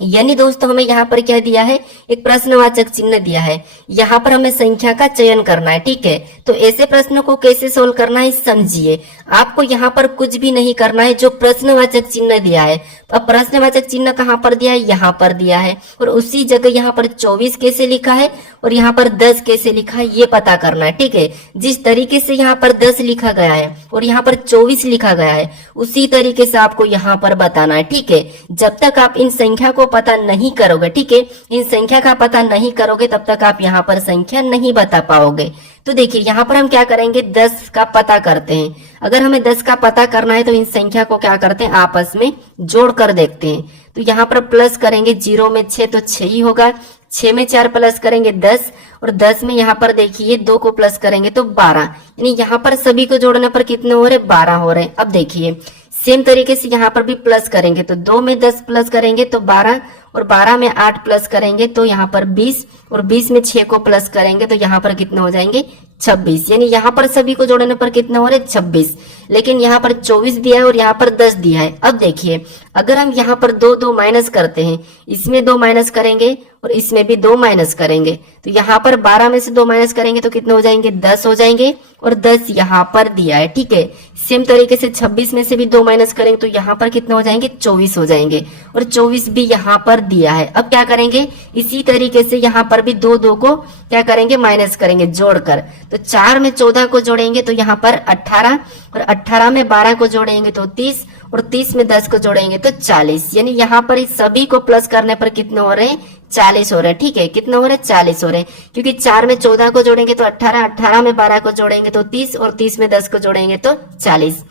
यानी दोस्तों हमें यहाँ पर क्या दिया है? एक प्रश्नवाचक चिन्ह दिया है। यहाँ पर हमें संख्या का चयन करना है। ठीक है, तो ऐसे प्रश्नों को कैसे सोल्व करना है समझिए। आपको यहाँ पर कुछ भी नहीं करना है, जो प्रश्नवाचक चिन्ह दिया है। अब प्रश्नवाचक चिन्ह कहाँ पर दिया है? यहाँ पर दिया है। और उसी जगह यहाँ पर 24 कैसे लिखा है और यहाँ पर 10 कैसे लिखा है, ये पता करना है। ठीक है, जिस तरीके से यहाँ पर 10 लिखा गया है और यहाँ पर 24 लिखा गया है, उसी तरीके से आपको यहाँ पर बताना है। ठीक है, जब तक आप इन संख्या को पता नहीं करोगे, ठीक है, इन संख्या का पता नहीं करोगे, तब तक आप यहाँ पर संख्या नहीं बता पाओगे। तो देखिए यहाँ पर हम क्या करेंगे, 10 का पता करते हैं। अगर हमें 10 का पता करना है तो इन संख्या को क्या करते हैं, आपस में जोड़ कर देखते हैं। तो यहाँ पर प्लस करेंगे, 0 में 6 तो 6 ही होगा, 6 में 4 प्लस करेंगे 10 और 10 में यहाँ पर देखिए 2 को प्लस करेंगे तो 12। यानी यहाँ पर सभी को जोड़ने पर कितने हो रहे? 12 हो रहे हैं। अब देखिए सेम तरीके से यहाँ पर भी प्लस करेंगे, तो 2 में 10 प्लस करेंगे तो 12 और 12 में 8 प्लस करेंगे तो यहाँ पर 20 और 20 में 6 को प्लस करेंगे तो यहाँ पर कितने हो जाएंगे? 26। यानी यहाँ पर सभी को जोड़ने पर कितने हो रहे? 26। लेकिन यहाँ पर 24 दिया है और यहाँ पर 10 दिया है। अब देखिए अगर हम यहाँ पर 2 माइनस करते हैं, इसमें 2 माइनस करेंगे और इसमें भी 2 माइनस करेंगे, तो यहाँ पर 12 में से 2 माइनस करेंगे तो कितने हो जाएंगे? 10 हो जाएंगे और 10 यहाँ पर दिया है। ठीक है, सेम तरीके से 26 में से भी 2 माइनस करेंगे तो यहाँ पर कितने हो जाएंगे? 24 हो जाएंगे और 24 भी यहाँ पर दिया है। अब क्या करेंगे, इसी तरीके से यहाँ पर भी 2 को क्या करेंगे? माइनस करेंगे जोड़कर। तो 4 में 14 को जोड़ेंगे तो यहाँ पर 18 और 18 में 12 को जोड़ेंगे तो 30 और 30 में 10 को जोड़ेंगे तो 40। यानी यहाँ पर इस सभी को प्लस करने पर कितने हो रहे हैं? 40 हो रहे हैं। ठीक है, कितने हो रहे हैं? 40 हो रहे हैं, क्योंकि 4 में 14 को जोड़ेंगे तो 18, 18 में 12 को जोड़ेंगे तो 30 और 30 में 10 को जोड़ेंगे तो 40।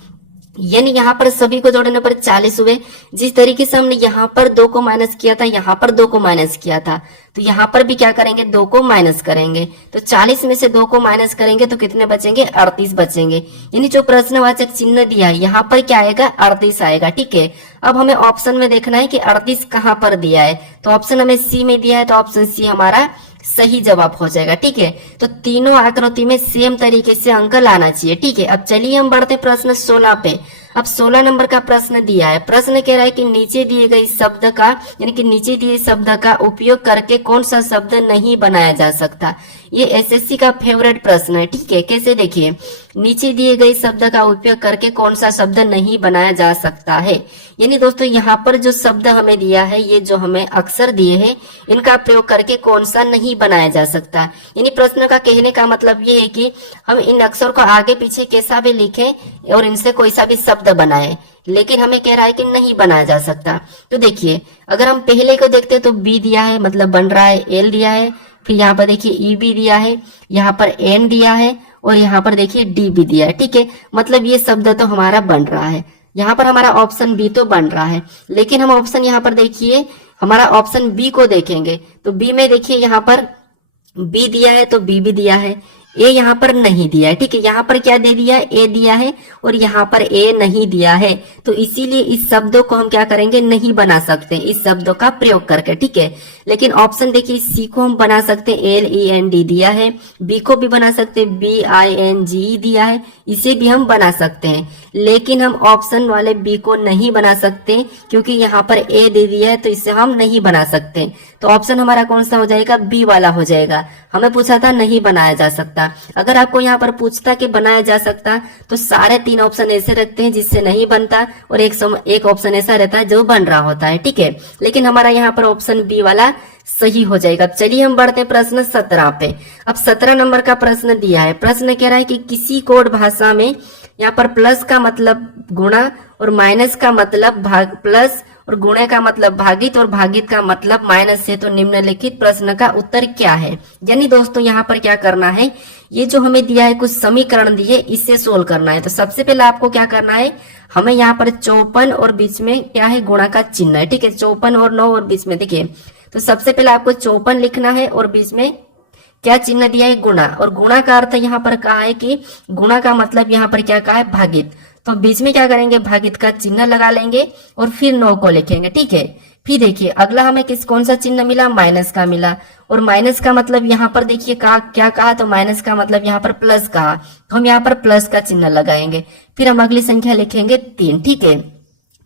यानी यहाँ पर सभी को जोड़ने पर 40 हुए। जिस तरीके से हमने यहाँ पर 2 को माइनस किया था, यहाँ पर 2 को माइनस किया था, तो यहाँ पर भी क्या करेंगे? 2 को माइनस करेंगे। तो 40 में से 2 को माइनस करेंगे तो कितने बचेंगे? 38 बचेंगे। यानी जो प्रश्नवाचक चिन्ह दिया है यहाँ पर क्या आएगा? 38 आएगा। ठीक है, अब हमें ऑप्शन में देखना है कि 38 कहाँ पर दिया है। तो ऑप्शन हमें सी में दिया है, तो ऑप्शन सी हमारा सही जवाब हो जाएगा। ठीक है, तो तीनों आकृति में सेम तरीके से अंक लाना चाहिए। ठीक है, अब चलिए हम बढ़ते प्रश्न 16 पे। अब 16 नंबर का प्रश्न दिया है। प्रश्न कह रहा है कि नीचे दिए गए शब्द का, यानी कि नीचे दिए शब्द का उपयोग करके कौन सा शब्द नहीं बनाया जा सकता। ये एसएससी का फेवरेट प्रश्न है। ठीक है, कैसे? देखिए नीचे दिए गए शब्द का उपयोग करके कौन सा शब्द नहीं बनाया जा सकता है। यानी दोस्तों यहाँ पर जो शब्द हमें दिया है, ये जो हमें अक्षर दिए हैं, इनका प्रयोग करके कौन सा नहीं बनाया जा सकता। यानी प्रश्न का कहने का मतलब ये है कि हम इन अक्षर को आगे पीछे कैसा भी लिखें और इनसे कोई सा भी शब्द बनाए, लेकिन हमें कह रहा है कि नहीं बनाया जा सकता। तो देखिए अगर हम पहले को देखते हैं तो बी दिया है, मतलब बन रहा है, एल दिया है, फिर यहाँ पर देखिए ई बी दिया है, यहाँ पर एन दिया है और यहाँ पर देखिए डी भी दिया है। ठीक है, मतलब ये शब्द तो हमारा बन रहा है। यहाँ पर हमारा ऑप्शन बी तो बन रहा है, लेकिन हम ऑप्शन यहाँ पर देखिए हमारा ऑप्शन बी को देखेंगे तो बी में देखिए यहाँ पर बी दिया है तो बी भी दिया है, ए यहाँ पर नहीं दिया है, ठीक है। यहाँ पर क्या दे दिया है, ए दिया है, और यहाँ पर ए नहीं दिया है, तो इसीलिए इस शब्दों को हम क्या करेंगे, नहीं बना सकते इस शब्दों का प्रयोग करके, ठीक है। लेकिन ऑप्शन देखिए, सी को हम बना सकते हैं, LEND दिया है, बी को भी बना सकते हैं, BING दिया है, इसे भी हम बना सकते हैं। लेकिन हम ऑप्शन वाले बी को नहीं बना सकते, क्योंकि यहाँ पर ए दे दिया है, तो इसे हम नहीं बना सकते। तो ऑप्शन हमारा कौन सा हो जाएगा, बी वाला हो जाएगा। हमें पूछा था नहीं बनाया जा सकता। अगर आपको यहाँ पर पूछता कि बनाया जा सकता, तो सारे 3 ऑप्शन ऐसे रखते हैं जिससे नहीं बनता, और एक ऑप्शन ऐसा रहता है जो बन रहा होता है, ठीक है। लेकिन हमारा यहाँ पर ऑप्शन बी वाला सही हो जाएगा। चलिए हम बढ़ते हैं प्रश्न 17 पे। अब 17 नंबर का प्रश्न दिया है। प्रश्न कह रहा है कि किसी कोड भाषा में यहाँ पर प्लस का मतलब गुणा और माइनस का मतलब भाग, प्लस और गुणे का मतलब भागित और भागित का मतलब माइनस है, तो निम्नलिखित प्रश्न का उत्तर क्या है। यानी दोस्तों यहाँ पर क्या करना है, ये जो हमें दिया है कुछ समीकरण दिए, इससे सोल्व करना है। तो सबसे पहले आपको क्या करना है, हमें यहाँ पर 54 और बीच में क्या है, गुणा का चिन्ह है, ठीक है। 54 और 9 और बीच में देखिए, तो सबसे पहले आपको 54 लिखना है और बीच में क्या चिन्ह दिया है, गुणा। और गुणा का अर्थ यहाँ पर कहा है कि गुणा का मतलब यहाँ पर क्या कहा है, भागित। तो बीच में क्या करेंगे, भागित का चिन्ह लगा लेंगे और फिर 9 को लिखेंगे, ठीक है। फिर देखिए अगला हमें कौन सा चिन्ह मिला, माइनस का मिला। और माइनस का मतलब यहाँ पर देखिए क्या कहा, तो माइनस का मतलब यहाँ पर प्लस कहा, तो हम यहाँ पर प्लस का चिन्ह लगाएंगे। फिर हम अगली संख्या लिखेंगे 3, ठीक है।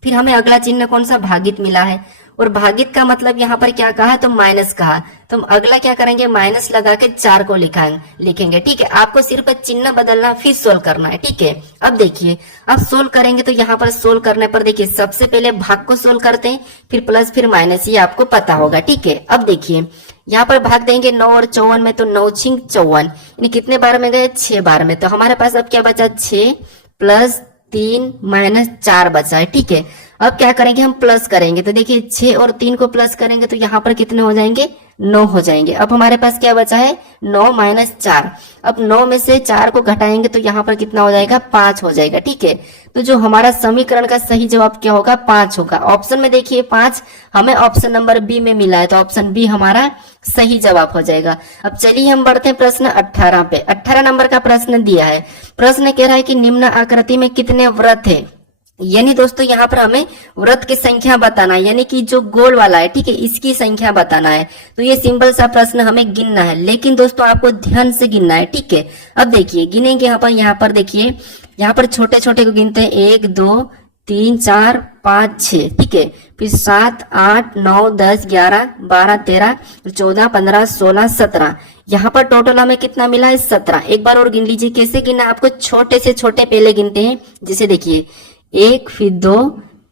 फिर हमें अगला चिन्ह कौन सा, भागित मिला है, और भागित का मतलब यहाँ पर क्या कहा, तो माइनस कहा, तो हम अगला क्या करेंगे, माइनस लगा के 4 को लिखेंगे, ठीक है। आपको सिर्फ चिन्ह बदलना फिर सोल्व करना है, ठीक है। अब देखिए, अब सोल्व करेंगे तो यहाँ पर सोल्व करने पर देखिए सबसे पहले भाग को सोल्व करते हैं, फिर प्लस फिर माइनस, ये आपको पता होगा, ठीक है। अब देखिए यहाँ पर भाग देंगे 9 और 54 में, तो 9 छिंग 54, यानी कितने बार में गए, 6 बार में। तो हमारे पास अब क्या बचा, 6 प्लस 3 माइनस 4 बचा है, ठीक है। अब क्या करेंगे, हम प्लस करेंगे, तो देखिए 6 और 3 को प्लस करेंगे तो यहाँ पर कितने हो जाएंगे, 9 हो जाएंगे। अब हमारे पास क्या बचा है, 9 माइनस 4। अब 9 में से 4 को घटाएंगे तो यहाँ पर कितना हो जाएगा, 5 हो जाएगा, ठीक है। तो जो हमारा समीकरण का सही जवाब क्या होगा, 5 होगा। ऑप्शन में देखिए 5 हमें ऑप्शन नंबर बी में मिला है, तो ऑप्शन बी हमारा सही जवाब हो जाएगा। अब चलिए हम बढ़ते हैं प्रश्न 18 पे। 18 नंबर का प्रश्न दिया है। प्रश्न कह रहा है कि निम्न आकृति में कितने वृत्त है। यानी दोस्तों यहाँ पर हमें वृत्त की संख्या बताना है, यानी कि जो गोल वाला है, ठीक है, इसकी संख्या बताना है। तो ये सिंपल सा प्रश्न हमें गिनना है, लेकिन दोस्तों आपको ध्यान से गिनना है, ठीक है। अब देखिए गिनेंगे, यहाँ पर देखिए, यहाँ पर छोटे छोटे को गिनते हैं, 1 2 3 4 5 6, ठीक है। फिर 7 8 9 10 11 12 13 14 15 16 17, यहाँ पर टोटल हमें कितना मिला है, 17। एक बार और गिन लीजिए, कैसे गिनना, आपको छोटे से छोटे पहले गिनते हैं। जैसे देखिए 1 फिर 2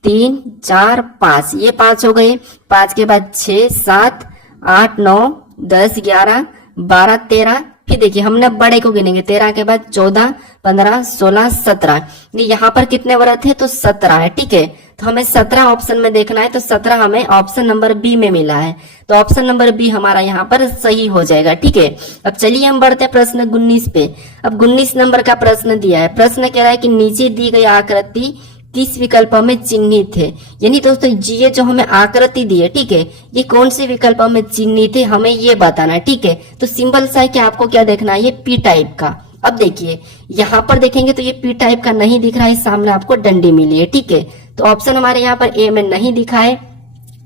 3 4 5, ये 5 हो गए। 5 के बाद 6 7 8 9 10 11 12 13, फिर देखिए हमने बड़े को गिनेंगे, 13 के बाद 14 15 16 17, यहाँ पर कितने वृत्त है, तो 17 है, ठीक है। तो हमें 17 ऑप्शन में देखना है, तो 17 हमें ऑप्शन नंबर बी में मिला है, तो ऑप्शन नंबर बी हमारा यहाँ पर सही हो जाएगा, ठीक है। अब चलिए हम बढ़ते हैं प्रश्न 19 पे। अब 19 नंबर का प्रश्न दिया है। प्रश्न कह रहा है कि नीचे दी गई आकृति किस विकल्प में चिन्हित है। यानी दोस्तों ये जो हमें आकृति दी है, ठीक है, ये कौन से विकल्प में चिन्हित है, हमें ये बताना है, ठीक है। तो सिंपल सा है कि आपको क्या देखना है, ये पी टाइप का। अब देखिए यहाँ पर देखेंगे तो ये पी टाइप का नहीं दिख रहा है, सामने आपको डंडी मिली है, ठीक है। तो ऑप्शन हमारे यहाँ पर ए में नहीं दिखा है।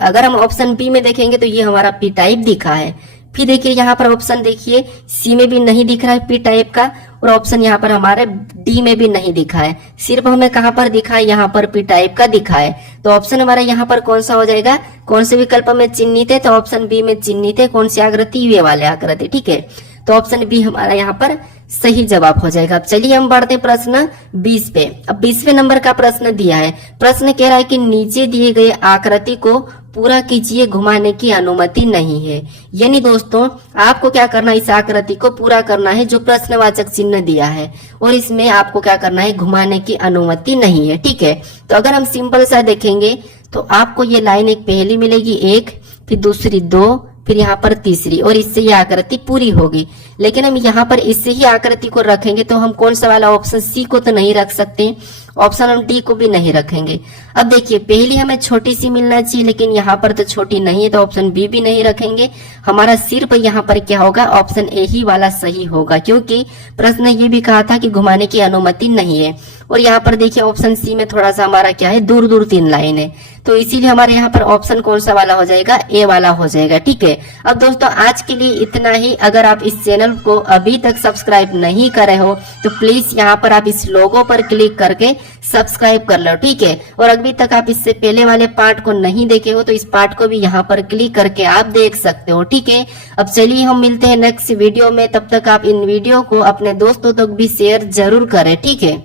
अगर हम ऑप्शन बी में देखेंगे तो ये हमारा पी टाइप दिखा है। फिर देखिए यहाँ पर ऑप्शन देखिए सी में भी नहीं दिख रहा है पी टाइप का, और ऑप्शन यहाँ पर हमारे डी में भी नहीं दिखा है। सिर्फ हमें कहाँ पर दिखा है, यहाँ पर पी टाइप का दिखा है। तो ऑप्शन हमारा यहाँ पर कौन सा हो जाएगा, कौन से विकल्प में चिन्हित है, तो ऑप्शन बी में चिन्हित है। कौन सी आकृति, ये वाले आकृति, ठीक है। तो ऑप्शन बी हमारा यहाँ पर सही जवाब हो जाएगा। अब चलिए हम बढ़ते हैं प्रश्न 20 पे। अब 20वें नंबर का प्रश्न दिया है। प्रश्न कह रहा है कि नीचे दिए गए आकृति को पूरा कीजिए, घुमाने की अनुमति नहीं है। यानी दोस्तों आपको क्या करना है, इस आकृति को पूरा करना है जो प्रश्नवाचक चिन्ह दिया है, और इसमें आपको क्या करना है, घुमाने की अनुमति नहीं है, ठीक है। तो अगर हम सिंपल सा देखेंगे तो आपको ये लाइन एक पहली मिलेगी 1, फिर दूसरी 2, फिर यहाँ पर तीसरी, और इससे ये आकृति पूरी होगी। लेकिन हम यहाँ पर इससे ही आकृति को रखेंगे तो हम कौन सा वाला ऑप्शन सी को तो नहीं रख सकते, ऑप्शन हम डी को भी नहीं रखेंगे। अब देखिए पहली हमें छोटी सी मिलना चाहिए, लेकिन यहाँ पर तो छोटी नहीं है तो ऑप्शन बी भी नहीं रखेंगे। हमारा सिर्फ यहाँ पर क्या होगा, ऑप्शन ए ही वाला सही होगा, क्योंकि प्रश्न ने ये भी कहा था कि घुमाने की अनुमति नहीं है। और यहाँ पर देखिए ऑप्शन सी में थोड़ा सा हमारा क्या है, दूर दूर 3 लाइन है, तो इसीलिए हमारे यहाँ पर ऑप्शन कौन सा वाला हो जाएगा, ए वाला हो जाएगा। ठीक है, अब दोस्तों आज के लिए इतना ही। अगर आप इस चैनल को अभी तक सब्सक्राइब नहीं करे हो तो प्लीज यहाँ पर आप इस लोगो पर क्लिक करके सब्सक्राइब कर लो। ठीक है, और अभी तक आप इससे पहले वाले पार्ट को नहीं देखे हो तो इस पार्ट को भी यहाँ पर क्लिक करके आप देख सकते हो। ठीक है, अब चलिए हम मिलते हैं नेक्स्ट वीडियो में, तब तक आप इन वीडियो को अपने दोस्तों तक भी शेयर जरूर करें। ठीक है।